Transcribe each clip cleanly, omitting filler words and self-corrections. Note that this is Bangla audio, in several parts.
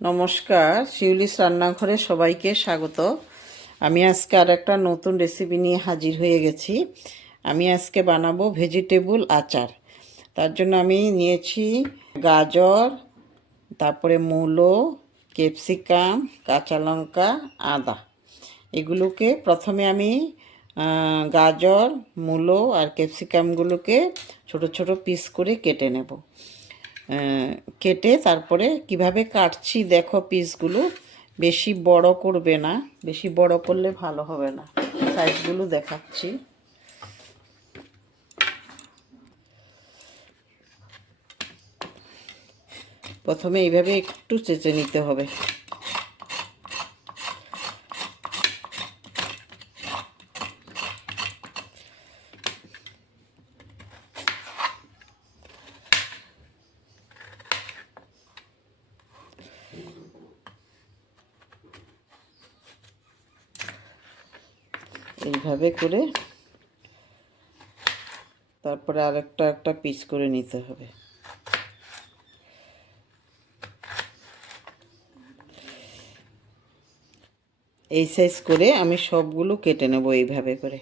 নমস্কার, শিউলিস রান্নাঘরে সবাইকে স্বাগত। আমি আজকে আর একটা নতুন রেসিপি নিয়ে হাজির হয়ে গেছি। আমি আজকে বানাবো ভেজিটেবল আচার। তার জন্য আমি নিয়েছি গাজর, তারপরে মূলো, ক্যাপসিকাম, কাঁচা লঙ্কা, আদা। এগুলোকে প্রথমে আমি গাজর, মূলো আর ক্যাপসিকামগুলোকে ছোট ছোট পিস করে কেটে নেব। কেটে তারপরে কিভাবে কাটছি দেখো, পিসগুলো বেশি বড় করবে না, বেশি বড় করলে ভালো হবে না। সাইজগুলো দেখাচ্ছি। প্রথমে এইভাবে একটু চেঁচে নিতে হবে। এইভাবে করে তারপরে আরেকটা একটা পিস করে নিতে হবে। এই সাইজ করে আমি সবগুলো কেটে নেব এইভাবে করে।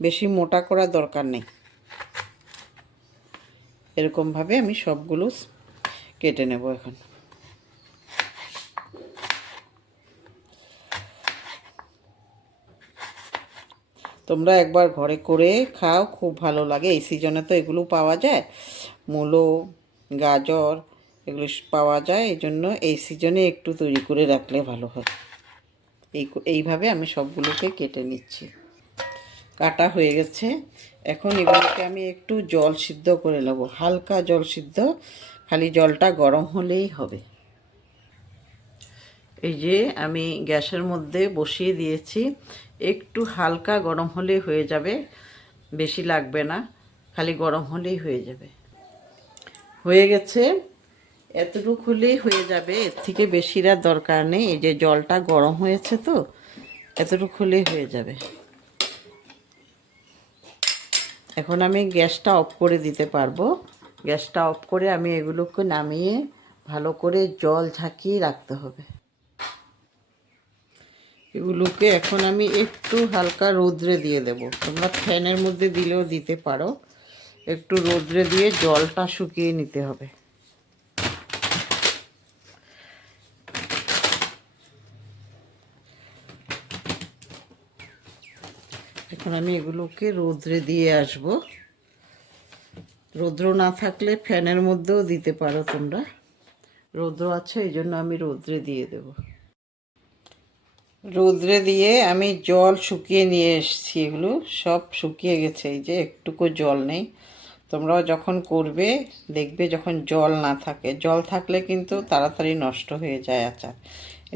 বেশি মোটা করার দরকার নেই। এরকমভাবে আমি সবগুলো কেটে নেব এখন। তোমরা একবার ঘরে করে খাও, খুব ভালো লাগে। এই সিজনে তো এগুলো পাওয়া যায়, মূলো, গাজর এগুলো পাওয়া যায়। এই জন্য এই সিজনে একটু তৈরি করে রাখলে ভালো হয়। এইভাবে আমি সবগুলোকে কেটে নিচ্ছি। কাটা হয়ে গেছে। এখন এগুলোকে আমি একটু জল সিদ্ধ করে নেব, হালকা জল সিদ্ধ, খালি জলটা গরম হলেই হবে। এই যে আমি গ্যাসের মধ্যে বসিয়ে দিয়েছি, একটু হালকা গরম হলেই হয়ে যাবে, বেশি লাগবে না, খালি গরম হলেই হয়ে যাবে। হয়ে গেছে, এতটুকু হলেই হয়ে যাবে, এর থেকে বেশির আর দরকার নেই। এই যে জলটা গরম হয়েছে তো, এতটুকু হলেই হয়ে যাবে। এখন আমি গ্যাসটা অফ করে দিতে পারবো। গ্যাসটা অফ করে আমি এগুলোকে নামিয়ে ভালো করে জল ঝাঁকিয়ে রাখতে হবে। এগুলোকে এখন আমি একটু হালকা রোদ্রে দিয়ে দেব। তোমরা ফ্যানের মধ্যে দিলেও দিতে পারো। একটু রোদ্রে দিয়ে জলটা শুকিয়ে নিতে হবে। এখন আমি এগুলোকে রোদ্রে দিয়ে আসব। রৌদ্র না থাকলে ফ্যানের মধ্যেও দিতে পারো তোমরা। রৌদ্র আছে, এই জন্য আমি রোদ্রে দিয়ে দেব। রোদ্রে দিয়ে আমি জল শুকিয়ে নিয়ে এসেছি। এগুলো সব শুকিয়ে গেছে, এই যে একটুকু জল নেই। তোমরাও যখন করবে দেখবে যখন জল না থাকে, জল থাকলে কিন্তু তাড়াতাড়ি নষ্ট হয়ে যায় আচার।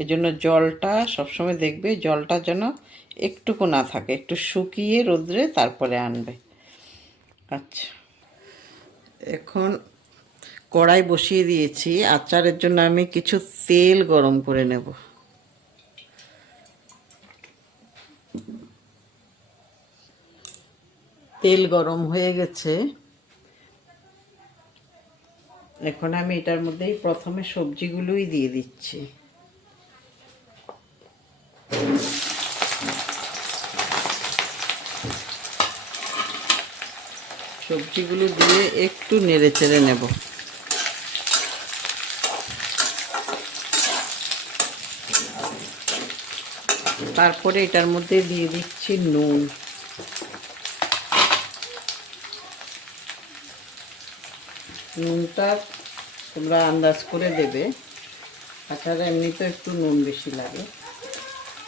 এই জন্য জলটা সবসময় দেখবে, জলটা যেন একটুকু না থাকে, একটু শুকিয়ে রোদ্রে তারপরে আনবে। আচ্ছা, এখন কড়াই বসিয়ে দিয়েছি। আচারের জন্য আমি কিছু তেল গরম করে নেব। তেল গরম হয়ে গেছে। এখন আমি এটার মধ্যেই প্রথমে সবজিগুলোই দিয়ে দিচ্ছি। সবজিগুলো দিয়ে একটু নেড়ে চেড়ে নেব। তারপরে এটার মধ্যে দিয়ে দিচ্ছি নুন। নুনটা তোমরা আন্দাজ করে দেবে, আচারে এমনিতে একটু নুন বেশি লাগে।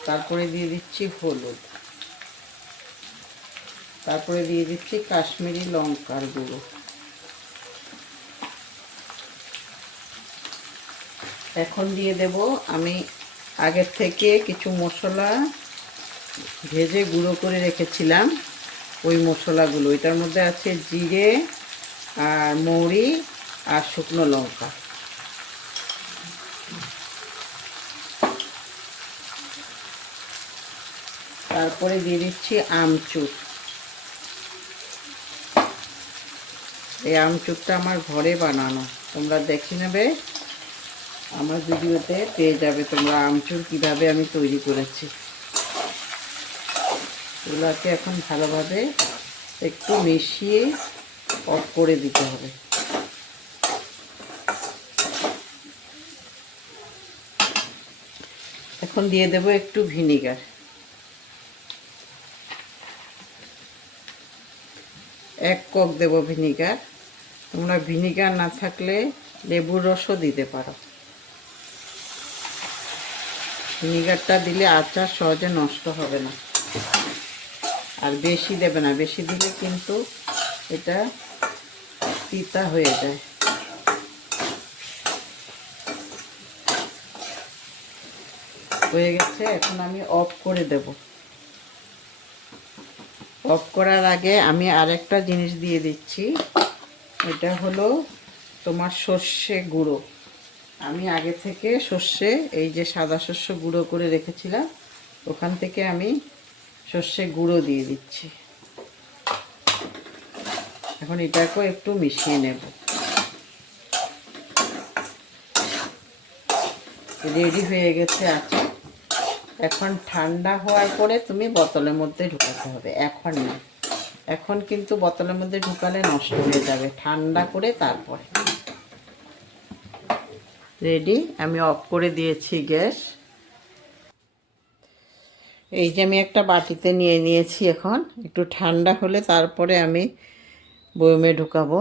তারপরে দিয়ে দিচ্ছি হলুদ। তারপরে দিয়ে দিচ্ছি কাশ্মীরি লঙ্কার গুঁড়ো। এখন দিয়ে দেব আমি আগের থেকে কিছু মশলা ভেজে গুঁড়ো করে রেখেছিলাম, ওই মশলাগুলো। এটার মধ্যে আছে জিরে আর মৌরি আর শুকনো লঙ্কা। তারপরে দিয়ে দিচ্ছি আমচুর। এই আমচুরটা আমার ঘরে বানানো, তোমরা দেখে নেবে। আমার ভিডিওতে পেয়ে যাবে তোমরা আমচুর কীভাবে আমি তৈরি করেছি। এগুলোকে এখন ভালোভাবে একটু মিশিয়ে অফ করে দিতে হবে। এখন দিয়ে দেব একটু ভিনিগার, 1 কক দেব ভিনিগার। তোমরা ভিনিগার না থাকলে লেবুর রসও দিতে পারো। ভিনিগারটা দিলে আচার সহজে নষ্ট হবে না। আর বেশি দেবে না, বেশি দিলে কিন্তু এটা তিতা হয়ে যায়। হয়ে গেছে, এখন আমি অফ করে দেব। অফ করার আগে আমি আরেকটা জিনিস দিয়ে দিচ্ছি, এটা হলো তোমার সর্ষে গুঁড়ো। আমি আগে থেকে সর্ষে, এই যে সাদা শস্য গুঁড়ো করে রেখেছিলাম, ওখান থেকে আমি সর্ষে গুঁড়ো দিয়ে দিচ্ছি। এখন এটাকেও একটু মিশিয়ে নেব। রেডি হয়ে গেছে আচার। এখন ঠান্ডা হওয়ার পরে তুমি বোতলের মধ্যে ঢুকাতে হবে, এখন না। এখন কিন্তু বোতলের মধ্যে ঢুকালে নষ্ট হয়ে যাবে, ঠান্ডা করে তারপরে। রেডি, আমি অফ করে দিয়েছি গ্যাস। এই যে আমি একটা বাটিতে নিয়ে নিয়েছি, এখন একটু ঠান্ডা হলে তারপরে আমি বয়মে ঢুকাবো।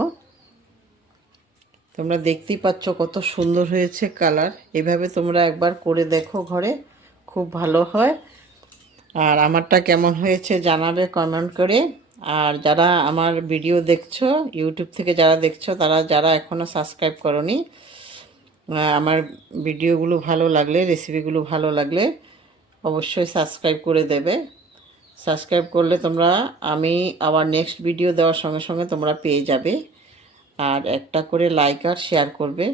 তোমরা দেখতেই পাচ্ছ কত সুন্দর হয়েছে কালার। এভাবে তোমরা একবার করে দেখো ঘরে, খুব ভালো হয়। আর আমারটা কেমন হয়েছে জানাবে কমেন্ট করে। আর যারা আমার ভিডিও দেখছো, ইউটিউব থেকে যারা দেখছো, তারা যারা এখনও সাবস্ক্রাইব করনি, আমার ভিডিওগুলো ভালো লাগলে, রেসিপিগুলো ভালো লাগলে অবশ্যই সাবস্ক্রাইব করে দেবে। সাবস্ক্রাইব করলে তোমরা আমি আবার নেক্সট ভিডিও দেওয়ার সঙ্গে সঙ্গে তোমরা পেয়ে যাবে। আর একটা করে লাইক আর শেয়ার করবে।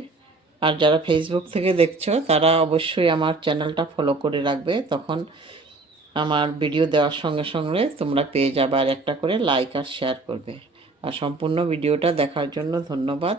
আর যারা ফেসবুক থেকে দেখছো, তারা অবশ্যই আমার চ্যানেলটা ফলো করে রাখবে, তখন আমার ভিডিও দেওয়ার সঙ্গে সঙ্গে তোমরা পেয়ে যাবে। আর একটা করে লাইক আর শেয়ার করবে। আর সম্পূর্ণ ভিডিওটা দেখার জন্য ধন্যবাদ।